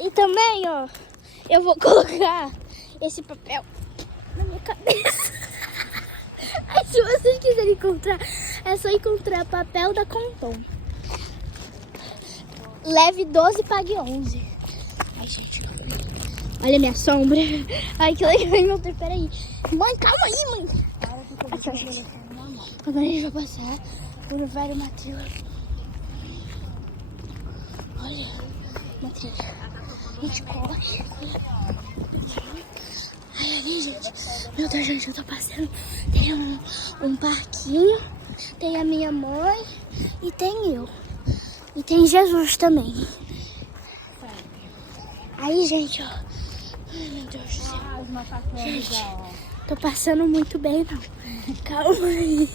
E também, ó, eu vou colocar esse papel na minha cabeça. Aí, se vocês quiserem encontrar, é só encontrar papel da Contom. Leve 12 e pague 11. Ai, gente, calma aí. Olha a minha sombra. Ai, que legal. Meu Deus, peraí. Mãe, calma aí, mãe. Aqui, ó, gente. Agora a gente vai passar por vários trilha. Olha, uma trilha. A gente corre. Ai, ali, gente. Meu Deus, gente, eu tô passando. Tem um parquinho. Tem a minha mãe. E tem eu. E tem Jesus também. Aí, gente, ó. Ai, meu Deus do céu. Gente, tô passando muito bem, não. Calma aí.